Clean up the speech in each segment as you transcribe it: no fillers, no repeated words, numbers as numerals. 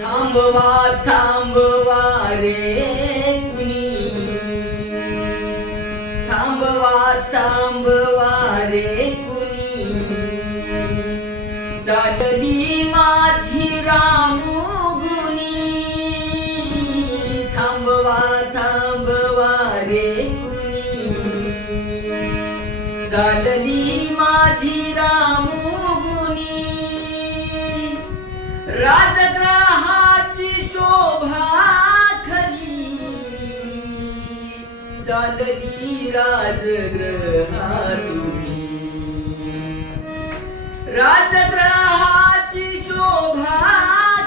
थांबवा थांबवा रे कुणी, थांबवा थांबवा रे कुणी, चालली माझी रामगुणी. थांबवा थांबवा रे कुणी, चालली माझी रामगुणी. राजग्रहाची शोभा खरी, चालली राजग्रहातुनी. राजग्रहाची शोभा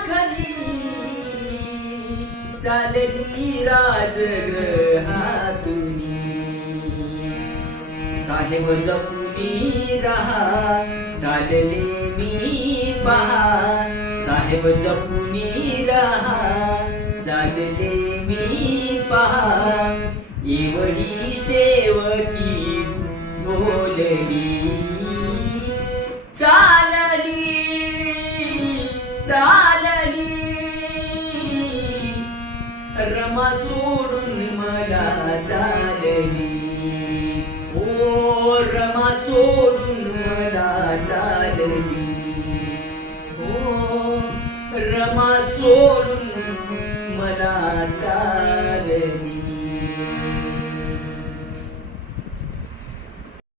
खरी, चालली राजग्रहातुनी. साहेब जपुनी रहा, चालले मी पहा. साहेब जपुनी रहा, चालले मी पहा. एवढी शेवटी बोलली, चालली चालली. रमा सोडून मला चालली, ओ रमा सोडून मला चालली. रमा सोडून मला चालली.